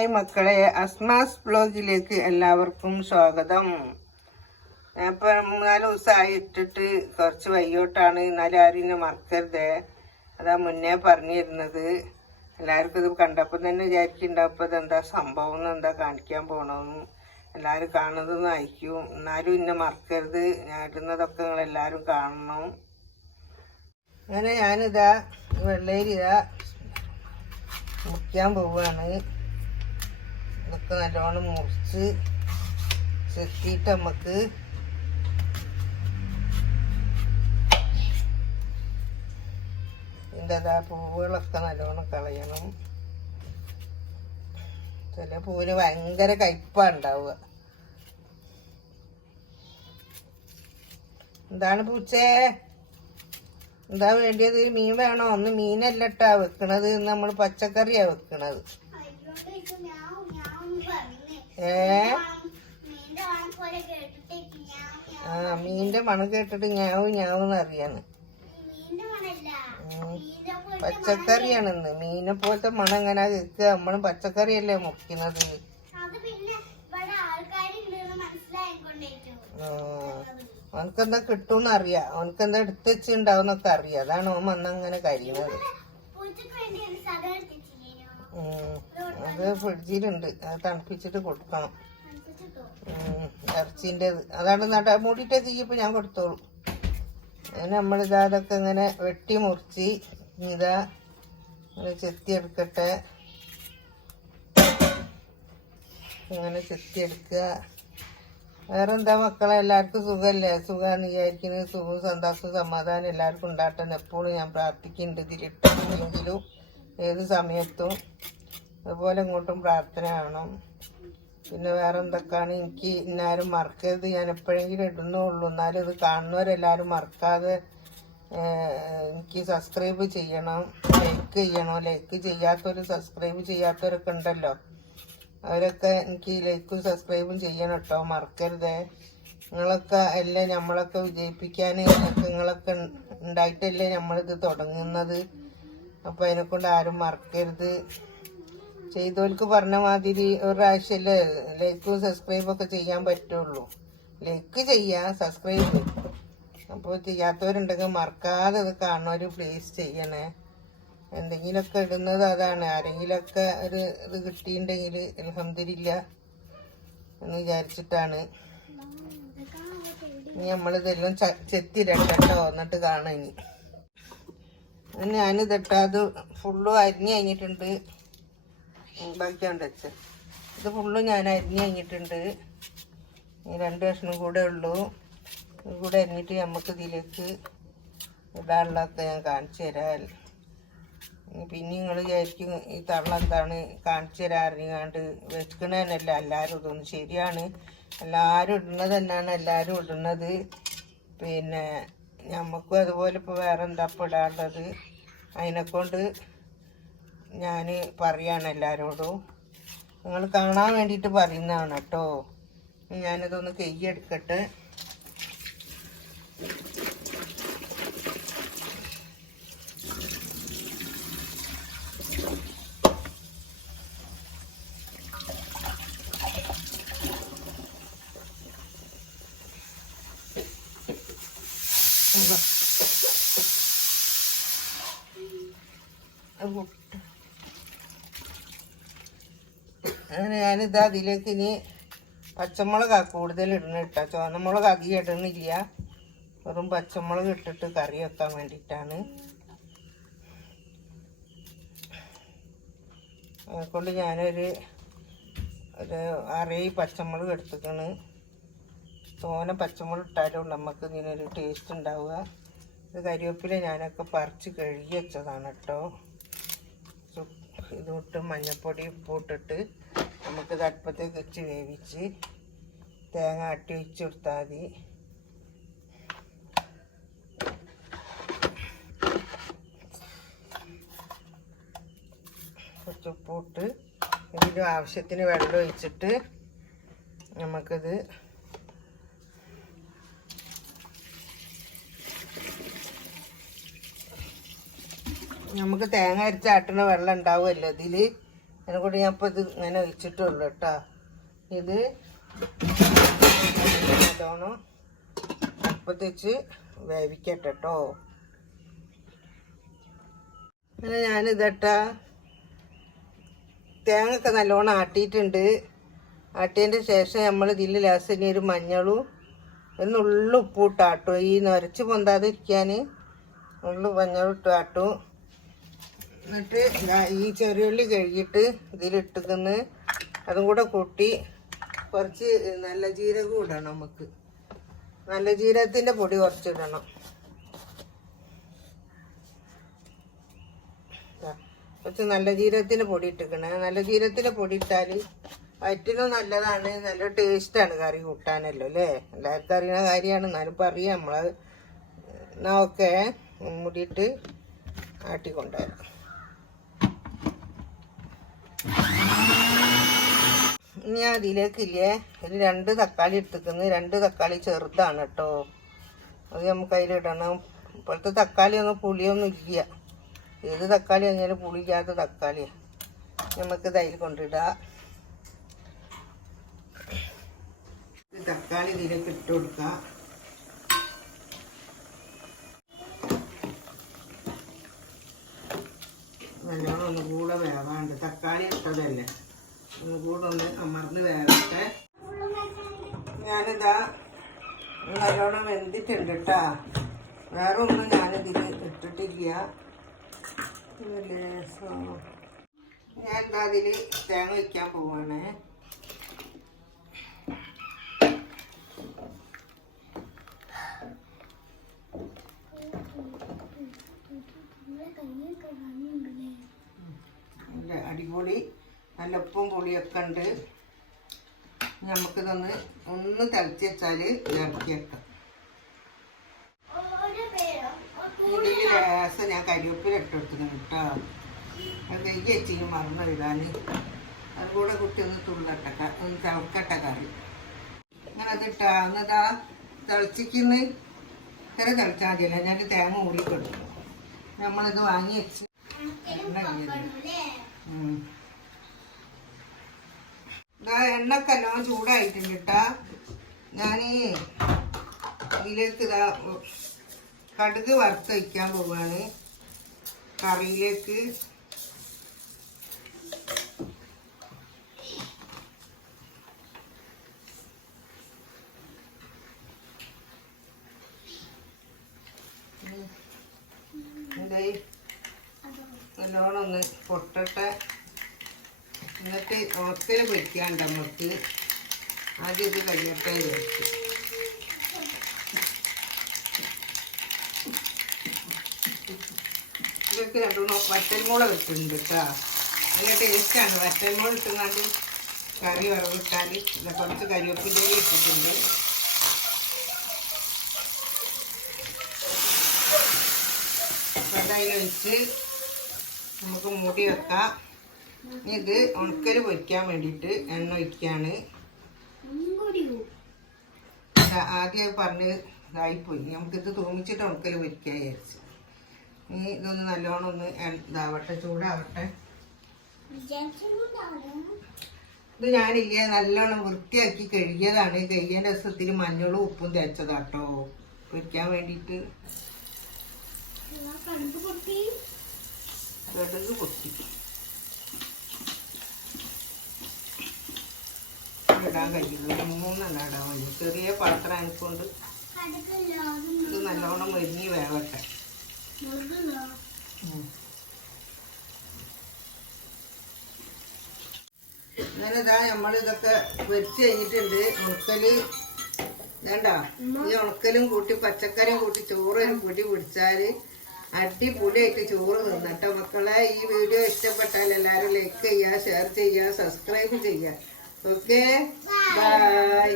Hi മക്കളെ അസ്മാസ് ബ്ലോഗിലേക്ക് എല്ലാവർക്കും സ്വാഗതം. ഇപ്പം മൂന്നാൽ ദിവസമായി ഇട്ടിട്ട് കുറച്ച് വയ്യോട്ടാണ്. എന്നാലും ആരും എന്നെ മറക്കരുതേ. അതാ മുന്നേ പറഞ്ഞിരുന്നത്. എല്ലാവർക്കും ഇത് കണ്ടപ്പോൾ തന്നെ വിചാരിക്കുന്നുണ്ടാവും ഇപ്പോൾ ഇതെന്താ സംഭവം എന്ന് എന്താ കാണിക്കാൻ പോകണമെന്ന് എല്ലാവരും കാണുന്നതെന്ന് അയക്കും എന്നാലും എന്നെ മറക്കരുത്. ഞാൻ ഇടുന്നതൊക്കെ നിങ്ങൾ എല്ലാവരും കാണണം. അങ്ങനെ ഞാനിതാ വെള്ളേരി ഇതാ മുറിക്കാൻ പോവുകയാണ് ഇതൊക്കെ നല്ലോണം മുറിച്ച് ചെത്തിയിട്ട് നമുക്ക് ഇതിന്റെ പൂവുകളൊക്കെ നല്ലോണം കളയണം. ചില പൂവിന് ഭയങ്കര കയ്പാണ് ഉണ്ടാവുക. എന്താണ് പൂച്ചേ? എന്താ വേണ്ടിയത്? മീൻ വേണോ? ഒന്ന് മീനല്ലട്ടാ വെക്കണത്. നമ്മൾ പച്ചക്കറിയാ വെക്കണത്. ഏ? ആ മീന്റെ മണം കേട്ടിട്ട് ഞാവ് ഞാവെന്ന് അറിയാന്ന് പച്ചക്കറിയാണ് പച്ചക്കറിയാണെന്ന്. മീനെ പോലത്തെ മണം എങ്ങനെ കേൾക്കുക നമ്മൾ പച്ചക്കറിയല്ലേ മുക്കുന്നത്. അവനക്കെന്താ കിട്ടുമെന്ന് അറിയാം അവനക്കെന്താ എടുത്തു വെച്ചിണ്ടാവുന്നൊക്കെ അറിയാം. അതാണ് അവൻ വന്നങ്ങനെ കരിയുന്നത്. അത് ഫ്രിഡ്ജിലുണ്ട്. അത് തണുപ്പിച്ചിട്ട് കൊടുക്കണം. ഇറച്ചിന്റെത്. അതാണ് നട തീയപ്പോൾ ഞാൻ കൊടുത്തോളൂ. നമ്മളിതാ അതൊക്കെ ഇങ്ങനെ വെട്ടി മുറിച്ച് ഇതാ ഇങ്ങനെ ചെത്തിയെടുക്കട്ടെ. ഇങ്ങനെ ചെത്തിയെടുക്കുക. വേറെ എന്താ മക്കളെ? എല്ലാവർക്കും സുഖമല്ലേ സുഖമാണ് വിചാരിക്കുന്നത് സുഖവും സന്തോഷവും സമാധാനം എല്ലാവർക്കും ഉണ്ടാട്ടെന്ന് എപ്പോഴും ഞാൻ പ്രാർത്ഥിക്കുന്നുണ്ട്. ഇതിലിട്ടെങ്കിലും ഏത് സമയത്തും അതുപോലെ ഇങ്ങോട്ടും പ്രാർത്ഥന വേണം. പിന്നെ വേറെ എന്തൊക്കെയാണ് എനിക്ക് ഇന്നാരും മറക്കരുത്. ഞാൻ എപ്പോഴെങ്കിലും ഇടുന്നുള്ളൂ. എന്നാലും ഇത് കാണുന്നവരെല്ലാവരും മറക്കാതെ എനിക്ക് സബ്സ്ക്രൈബ് ചെയ്യണം. ലൈക്ക് ചെയ്യണം? ലൈക്ക് ചെയ്യാത്തവർ സബ്സ്ക്രൈബ് ചെയ്യാത്തവരൊക്കെ ഉണ്ടല്ലോ. അവരൊക്കെ എനിക്ക് ലൈക്കും സബ്സ്ക്രൈബും ചെയ്യണം കേട്ടോ. മറക്കരുതേ. നിങ്ങളൊക്കെ അല്ലേ? നമ്മളൊക്കെ വിജയിപ്പിക്കാൻ നിങ്ങളൊക്കെ ഉണ്ടായിട്ടല്ലേ നമ്മളിത് തുടങ്ങുന്നത്? അപ്പോൾ അതിനെക്കൊണ്ട് ആരും മറക്കരുത്. ചെയ്തവർക്ക് പറഞ്ഞ മാതിരി ഒരു പ്രാവശ്യമല്ലേ ലൈക്കും സബ്സ്ക്രൈബും ഒക്കെ ചെയ്യാൻ പറ്റുള്ളൂ. ലൈക്ക് ചെയ്യാം സബ്സ്ക്രൈബ് അപ്പോൾ ചെയ്യാത്തവരുണ്ടെങ്കിൽ മറക്കാതെ ഇത് കാണുന്നവർ പ്ലീസ് ചെയ്യണേ. എന്തെങ്കിലുമൊക്കെ ഇടുന്നത് അതാണ്. ആരെങ്കിലുമൊക്കെ ഒരു ഇത് കിട്ടിയിട്ടുണ്ടെങ്കിൽ അലഹമില്ല എന്ന് വിചാരിച്ചിട്ടാണ്. ഇനി നമ്മളിതെല്ലാം ചെത്തിരണ്ടോ എന്നിട്ട് കാണാം ഇനി. ഞാനിതിട്ട് അത് ഫുള്ളും അരിഞ്ഞ് കഴിഞ്ഞിട്ടുണ്ട്. ഉം, ബാക്കിയുണ്ട് വെച്ച് ഇത് ഫുള്ളും ഞാൻ അരിഞ്ഞ് കഴിഞ്ഞിട്ടുണ്ട്. രണ്ട് കഷ്ണം കൂടെ ഉള്ളൂ. ഇത് കൂടെ അരിഞ്ഞിട്ട് നമുക്ക് ഇതിലേക്ക് ഇടാനുള്ളതൊക്കെ ഞാൻ കാണിച്ചു തരാം. പിന്നെ നിങ്ങൾ വിചാരിക്കും ഈ തള്ള എന്താണ് കാണിച്ചു തരാൻ അറിയാണ്ട് വെക്കണതല്ല എല്ലാവരും ഇതൊന്നും ശരിയാണ്. എല്ലാവരും ഇടുന്നത് തന്നെയാണ് എല്ലാവരും ഇടുന്നത്. പിന്നെ നമുക്കും അതുപോലെ ഇപ്പോൾ വേറെ എന്താ പെടാനുള്ളത് അതിനെക്കൊണ്ട് ഞാൻ പറയാണ് എല്ലാവരോടും നിങ്ങൾ കാണാൻ വേണ്ടിയിട്ട് പറയുന്നതാണ് കേട്ടോ. ഞാനിതൊന്ന് കയ്യെടുക്കട്ടെ. അങ്ങനെ ഞാനിതാ അതിലേക്ക് ഇനി പച്ചമുളകാ കൂടുതൽ ഇടണ ഇട്ടാ ചുവന്നമുളക് അധികം ഇടണില്ല വെറും പച്ചമുളക് ഇട്ടിട്ട് കറി വെക്കാൻ വേണ്ടിയിട്ടാണ്. അതുകൊണ്ട് ഞാനൊരു ഒരു അറേ പച്ചമുളക് എടുത്തുക്കണ് തോനെ പച്ചമുളക് ഇട്ടാലും നമുക്ക് ഇതിനൊരു ടേസ്റ്റ് ഉണ്ടാവുക. ഇത് കരിവേപ്പില ഞാനൊക്കെ പറിച്ച് കഴുകി വെച്ചതാണ് കേട്ടോ. ഇതുമിട്ട് മഞ്ഞൾപ്പൊടി ഉപ്പിട്ടിട്ട് നമുക്ക് അടുപ്പത്തേക്ക് വെച്ച് വേവിച്ച് തേങ്ങ അട്ടി വെച്ച് കൊടുത്താൽ മതി. കുറച്ച് ഉപ്പിട്ട് ഇതിന്റെ ആവശ്യത്തിന് വെള്ളം ഒഴിച്ചിട്ട് നമുക്കിത് നമുക്ക് തേങ്ങ അരച്ചാട്ടുന്ന വെള്ളം ഉണ്ടാവുമല്ലോ ഇതിൽ അതിനെ കൂടി ഞാൻ ഇപ്പോൾ ഇത് ഇങ്ങനെ ഒഴിച്ചിട്ടുള്ളൂ കേട്ടോ. ഇത് നല്ലോണം അപ്പത്തേച്ച് വേവിക്കട്ടെ കേട്ടോ. അങ്ങനെ ഞാനിതട്ടാ. തേങ്ങ ഒക്കെ നല്ലോണം ആട്ടിയിട്ടുണ്ട്. ആട്ടിയതിന്റെ ശേഷം നമ്മൾ ഇതിൽ ലാസ്റ്റ് ഒരു മഞ്ഞളും എന്നുള്ളു ഉപ്പൂട്ടാട്ടോ ഈ നരച്ച് പൊന്താതിരിക്കാൻ ഉള്ളു മഞ്ഞളിട്ട് ആട്ടും. എന്നിട്ട് ഈ ചെറിയുള്ളി കഴുകിയിട്ട് ഇതിലിട്ടിക്കുന്ന അതും കൂടെ കൂട്ടി കുറച്ച് നല്ല ജീരകം ഇടണം നമുക്ക്. നല്ല ജീരകത്തിന്റെ പൊടി കുറച്ച് ഇടണം. ദാ, കുറച്ച് നല്ല ജീരകത്തിന്റെ പൊടി ഇട്ടിക്കണേ നല്ല ജീരകത്തിന്റെ പൊടി ഇട്ടാൽ വയറ്റിനും നല്ലതാണ്. നല്ല ടേസ്റ്റാണ് കറി കൂട്ടാനല്ലോ അല്ലേ? എല്ലാവർക്കും അറിയുന്ന കാര്യമാണ്. എന്നാലും പറയാം നമ്മൾ എന്നാ ഓക്കെ. മുടിയിട്ട് ആട്ടിക്കൊണ്ടുവരാം. ഇനി അതിലേക്കില്ലേ? ഒരു രണ്ട് തക്കാളി എടുത്തിക്കുന്നു രണ്ട് തക്കാളി ചെറുതാണ് കേട്ടോ. അത് നമുക്ക് അതിലിടണം ഇപ്പോഴത്തെ തക്കാളി ഒന്നും പുളിയൊന്നും ഇല്ല. ഏത് തക്കാളി കഴിഞ്ഞാലും പുളിക്കാത്ത തക്കാളിയാണ് നമുക്ക് തൈര് കൊണ്ടിടാം. തക്കാളി ഇതിലേക്ക് ഇട്ട് കൊടുക്കാം നല്ലോണം ഒന്ന് കൂടെ വേവാണ്ട് തക്കാളി ഇട്ടതല്ലേ ഒന്ന് കൂടെ ഒന്ന് അമർന്ന് വേവട്ടെ ഞാനിതാ നല്ലോണം കേട്ടോ വേറെ ഒന്നും ഞാനിതിൽ ഇട്ടിട്ടില്ല ഞാൻ എന്താ അതിൽ തേങ്ങ വയ്ക്കാൻ പോവാണേ? അടിപൊളി നല്ല ഉപ്പും പുളിയൊക്കെ ഉണ്ട് നമുക്കിതൊന്ന് ഒന്ന് തിളച്ച് വെച്ചാൽ ഇറക്കി വെക്കാം ഇതിൽ ലേസം ഞാൻ കരിവേപ്പില കേട്ടോ. അത് നെയ്യ് മറന്നു അതുകൂടെ കുട്ടി ഒന്ന് തുള്ളട്ടെ ഒന്ന് തിളക്കട്ടെ കറി. അങ്ങനെ അതിട്ടാ എന്നിട്ടാ തിളച്ചിക്കുന്ന ഇത്ര തിളച്ചാൽ മതിയല്ല. ഞാൻ തേങ്ങ ഊറി കൊടുക്കും നമ്മളിത് വാങ്ങി വെച്ച് എല്ലാം ചൂടായിട്ടുണ്ട് കേട്ടാ. ഞാൻ ഇതിലേക്ക് ഇതാ കടുക് വറുത്ത് വയ്ക്കാൻ പോവാണ്. കറിയിലേക്ക് നല്ലോണം ഒന്ന് പൊട്ടട്ടെ. എന്നിട്ട് ഉണക്കൽ പൊരിക്കാണ്ട് നമുക്ക് ആദ്യം ഇത് കഴിയട്ടെ ഇതൊക്കെ രണ്ടുമൂന്ന് വറ്റൽമുളക് വെച്ചിട്ടുണ്ട് കേട്ടോ. നല്ല ടേസ്റ്റാണ് വറ്റൽമുളക് ഇട്ടുങ്ങാണ്ട് കറി വറവിട്ടാൽ ഇത് കുറച്ച് കരിവേപ്പിന്റെ ഇട്ടിട്ടുണ്ട്. കടായിൽ വെച്ച് നമുക്ക് മൂടി വെക്കാം. ഇത് ഉണക്കൽ പൊരിക്കാൻ വേണ്ടിയിട്ട് എണ്ണ ഒഴിക്കുകയാണ് ആദ്യം പറഞ്ഞ് ഇതായിപ്പോയി. നമുക്കിത് തൂമിച്ചിട്ട് ഉണക്കൽ പൊരിക്കാൻ വിചാരിച്ചു. ഇനി ഇതൊന്ന് നല്ലോണം ഒന്ന് ഇതാവട്ടെ ചൂടാവട്ടെ. ഇത് ഞാനില്ലേ നല്ലോണം വൃത്തിയാക്കി കഴുകിയതാണ്. കഴിയേണ്ട രസത്തിൽ മഞ്ഞളും ഉപ്പും തേച്ചതാട്ടോ. പൊരിക്കാൻ പൊട്ടി ഇടാൻ കഴിയുള്ളൂ മൂന്നെണ്ണം ഇടാൻ കഴിയും. ചെറിയ പാത്രം എനിക്കൊണ്ട്. ഇത് നല്ലോണം മരിഞ്ഞ് വേവട്ടെ. അങ്ങനെ നമ്മളിതൊക്കെ വെച്ച് കഴിഞ്ഞിട്ടുണ്ട്. ഉണക്കൽ വേണ്ട ഈ ഉണക്കലും കൂട്ടി പച്ചക്കറിയും കൂട്ടി ചോറും കൂട്ടി പൊടി പിടിച്ചാൽ അടിപൊളിയായിട്ട് ചോറ് തിന്നട്ടോ. മക്കളെ ഈ വീഡിയോ ഇഷ്ടപ്പെട്ടാൽ എല്ലാവരും ലൈക്ക് ചെയ്യുക ഷെയർ ചെയ്യുക സബ്സ്ക്രൈബ് ചെയ്യുക. Okay bye